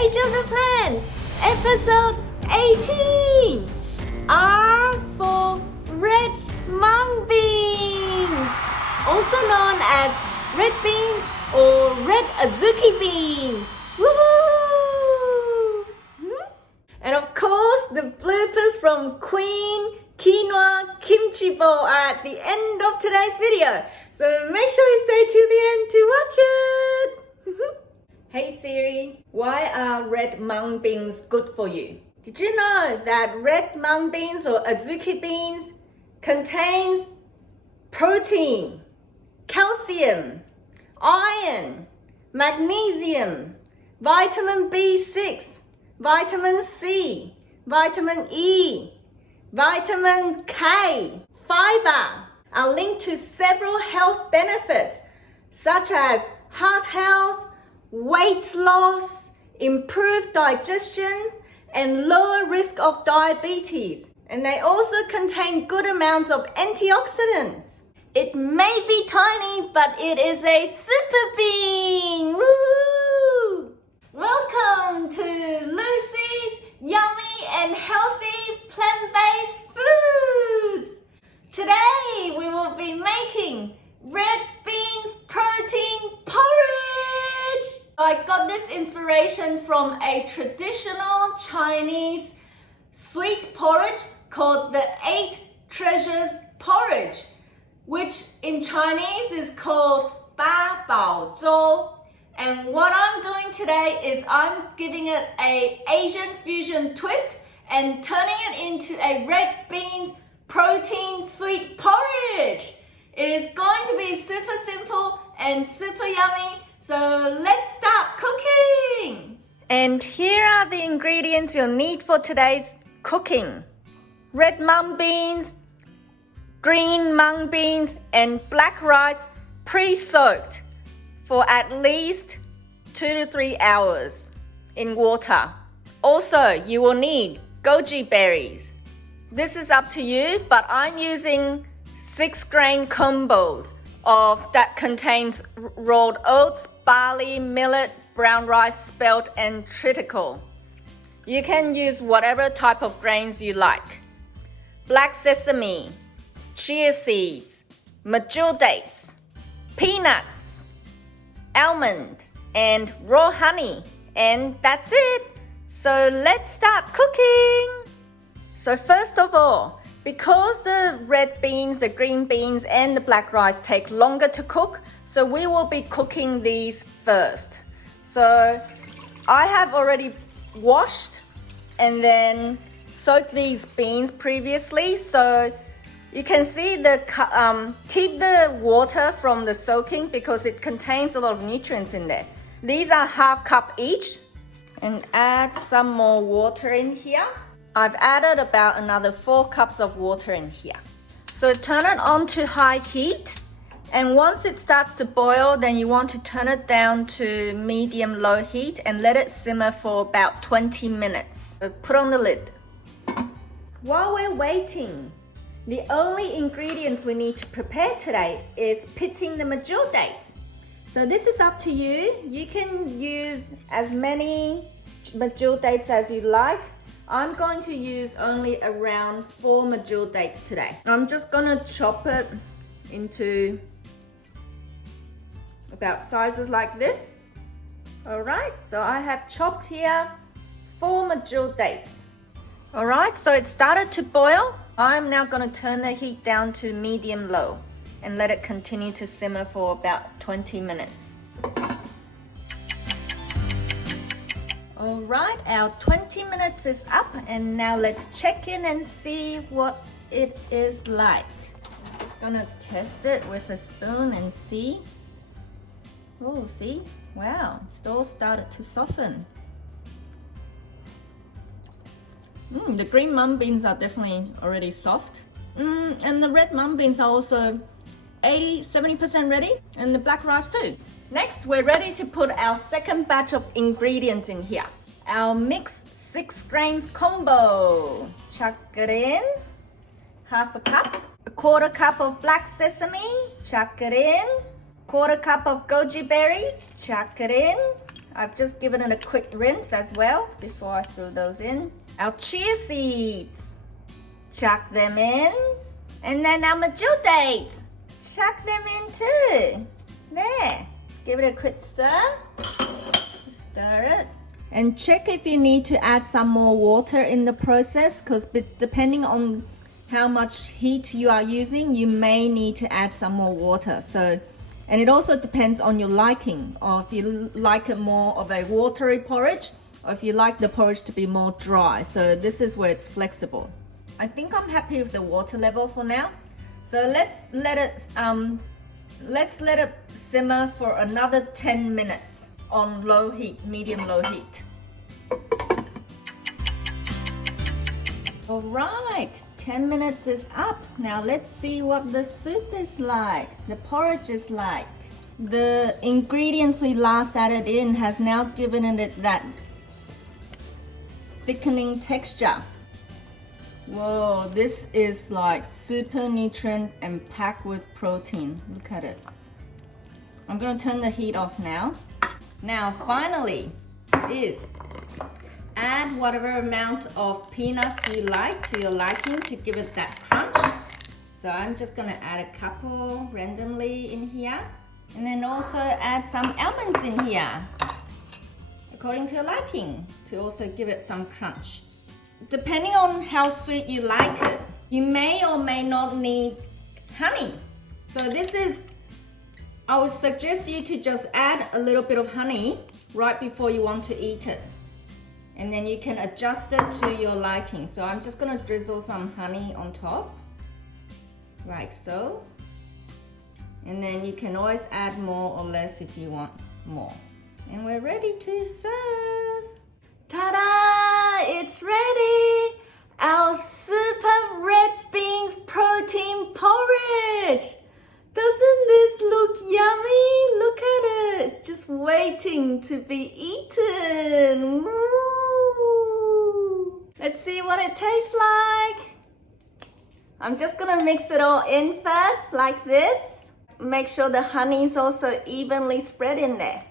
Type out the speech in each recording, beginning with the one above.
Age of the Plants, episode 18. R for red mung beans, also known as red beans or red azuki beans. Woohoo! And of course, the bloopers from Queen Quinoa Kimchi Bowl are at the end of today's video. So make sure you stay till the end to watch it. Hey Siri, why are red mung beans good for you? Did you know that red mung beans or azuki beans contains protein, calcium, iron, magnesium, vitamin B6, vitamin C, vitamin E, vitamin K, fiber are linked to several health benefits such as heart health, weight loss, improved digestion, and lower risk of diabetes. And they also contain good amounts of antioxidants. It may be tiny, but it is a super bean! Woo! Welcome to Lucy's Yummy and Healthy Plant-Based Foods! Today we will be making red beans protein porridge! I got this inspiration from a traditional Chinese sweet porridge called the 8 Treasures Porridge, which in Chinese is called 八宝粥. And what I'm doing today is I'm giving it an Asian fusion twist and turning it into a red beans protein sweet porridge. It is going to be super simple and super yummy. So let's start cooking. And here are the ingredients you'll need for today's cooking. Red mung beans, green mung beans, and black rice pre-soaked for at least 2 to 3 hours in water. Also, you will need goji berries. This is up to you, but I'm using 6-grain combos that contains rolled oats, barley, millet, brown rice, spelt, and triticale. You can use whatever type of grains you like. Black sesame, chia seeds, mature dates, peanuts, almond, and raw honey. And that's it. So let's start cooking. So first of all, because the red beans, the green beans, and the black rice take longer to cook, so we will be cooking these first. So I have already washed and then soaked these beans previously. So you can see keep the water from the soaking because it contains a lot of nutrients in there. These are ½ cup each, and add some more water in here. I've added about another 4 cups of water in here. So turn it on to high heat, and once it starts to boil, then you want to turn it down to medium-low heat and let it simmer for about 20 minutes. So put on the lid. While we're waiting, the only ingredients we need to prepare today is pitting the mature dates. So this is up to you. You can use as many mature dates as you like. I'm going to use only around 4 mature dates today. I'm just gonna chop it into about sizes like this. All right, so I have chopped here 4 mature dates. All right, so it started to boil. I'm now gonna turn the heat down to medium-low and let it continue to simmer for about 20 minutes. All right, our 20 minutes is up, and now let's check in and see what it is like. I'm just gonna test it with a spoon and see. Oh, see? Wow, it's all started to soften. The green mung beans are definitely already soft. And the red mung beans are also 70% ready, and the black rice too. Next, we're ready to put our second batch of ingredients in here. Our mixed 6 grains combo. Chuck it in. ½ cup. A 1/4 cup of black sesame. Chuck it in. 1/4 cup of goji berries. Chuck it in. I've just given it a quick rinse as well before I throw those in. Our chia seeds, chuck them in. And then our major dates, chuck them in too. There, give it a quick stir. Stir it. And check if you need to add some more water in the process, because depending on how much heat you are using, you may need to add some more water. And it also depends on your liking, or if you like it more of a watery porridge, or if you like the porridge to be more dry. So this is where it's flexible. I think I'm happy with the water level for now. So let's let it simmer for another 10 minutes on low heat, medium low heat. All right, 10 minutes is up. Now let's see what the soup is like, the porridge is like. The ingredients we last added in has now given it that thickening texture. Whoa, this is like super nutrient and packed with protein. Look at it. I'm gonna turn the heat off now. Now finally is add whatever amount of peanuts you like to your liking to give it that crunch. So I'm just gonna add a couple randomly in here, and then also add some almonds in here according to your liking to also give it some crunch. Depending on how sweet you like it, you may or may not need honey. So I would suggest you to just add a little bit of honey right before you want to eat it. And then you can adjust it to your liking. So I'm just gonna drizzle some honey on top, like so. And then you can always add more or less if you want more. And we're ready to serve. Ta-da! It's ready! Our super red beans protein porridge! Doesn't this look yummy? Look at it! It's just waiting to be eaten! Woo! Let's see what it tastes like. I'm just gonna mix it all in first, like this. Make sure the honey is also evenly spread in there.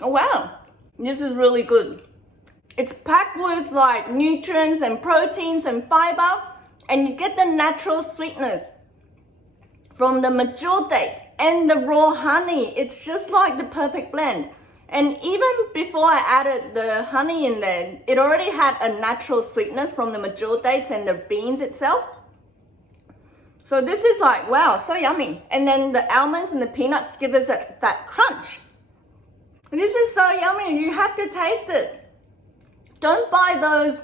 Oh wow, this is really good. It's packed with like nutrients and proteins and fiber, and you get the natural sweetness from the mature date and the raw honey. It's just like the perfect blend. And even before I added the honey in there, it already had a natural sweetness from the mature dates and the beans itself. So this is like, wow, so yummy. And then the almonds and the peanuts give us that crunch. This is so yummy, you have to taste it. Don't buy those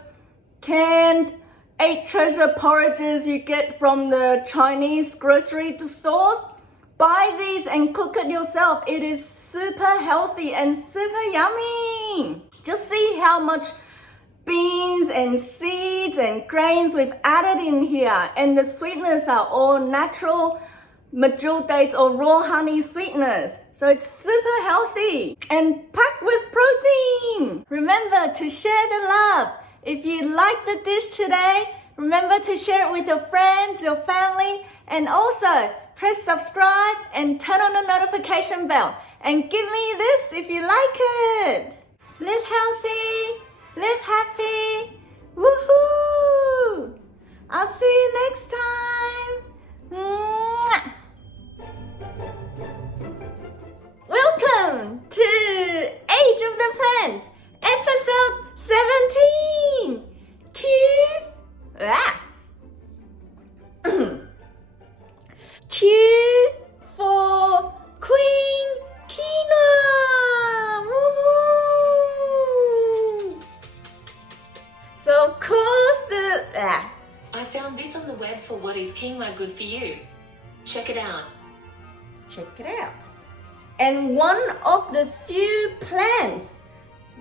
canned 8 treasure porridges you get from the Chinese grocery stores. Buy these and cook it yourself. It is super healthy and super yummy. Just see how much beans and seeds and grains we've added in here. And the sweetness are all natural mature dates or raw honey sweetness. So it's super healthy and packed with protein. Remember to share the love. If you like the dish today, remember to share it with your friends, your family, and also press subscribe and turn on the notification bell. And give me this if you like it. Live healthy, live happy. Woohoo! I'll see you next time. Mwah. Welcome to Age of the Plants, episode 17. Q. Q for Queen Quinoa. Woohoo! So of course I found this on the web for what is quinoa good for you. Check it out. Check it out. And one of the few plants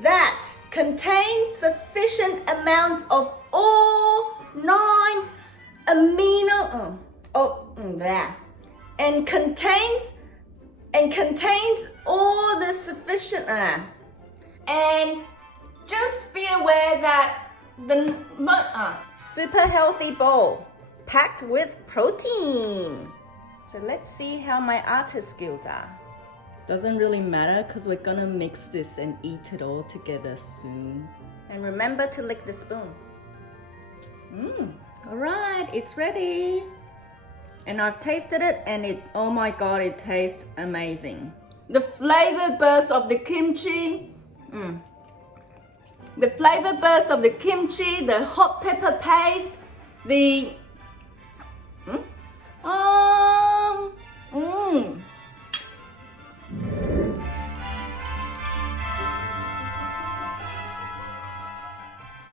that contains sufficient amounts of all 9 amino and contains all the sufficient and just be aware that the super healthy bowl packed with protein. So let's see how my artist skills are. Doesn't really matter because we're gonna mix this and eat it all together soon. And remember to lick the spoon. All right, it's ready. And I've tasted it and oh my God, it tastes amazing. The flavor burst of the kimchi. The flavor burst of the kimchi, the hot pepper paste, the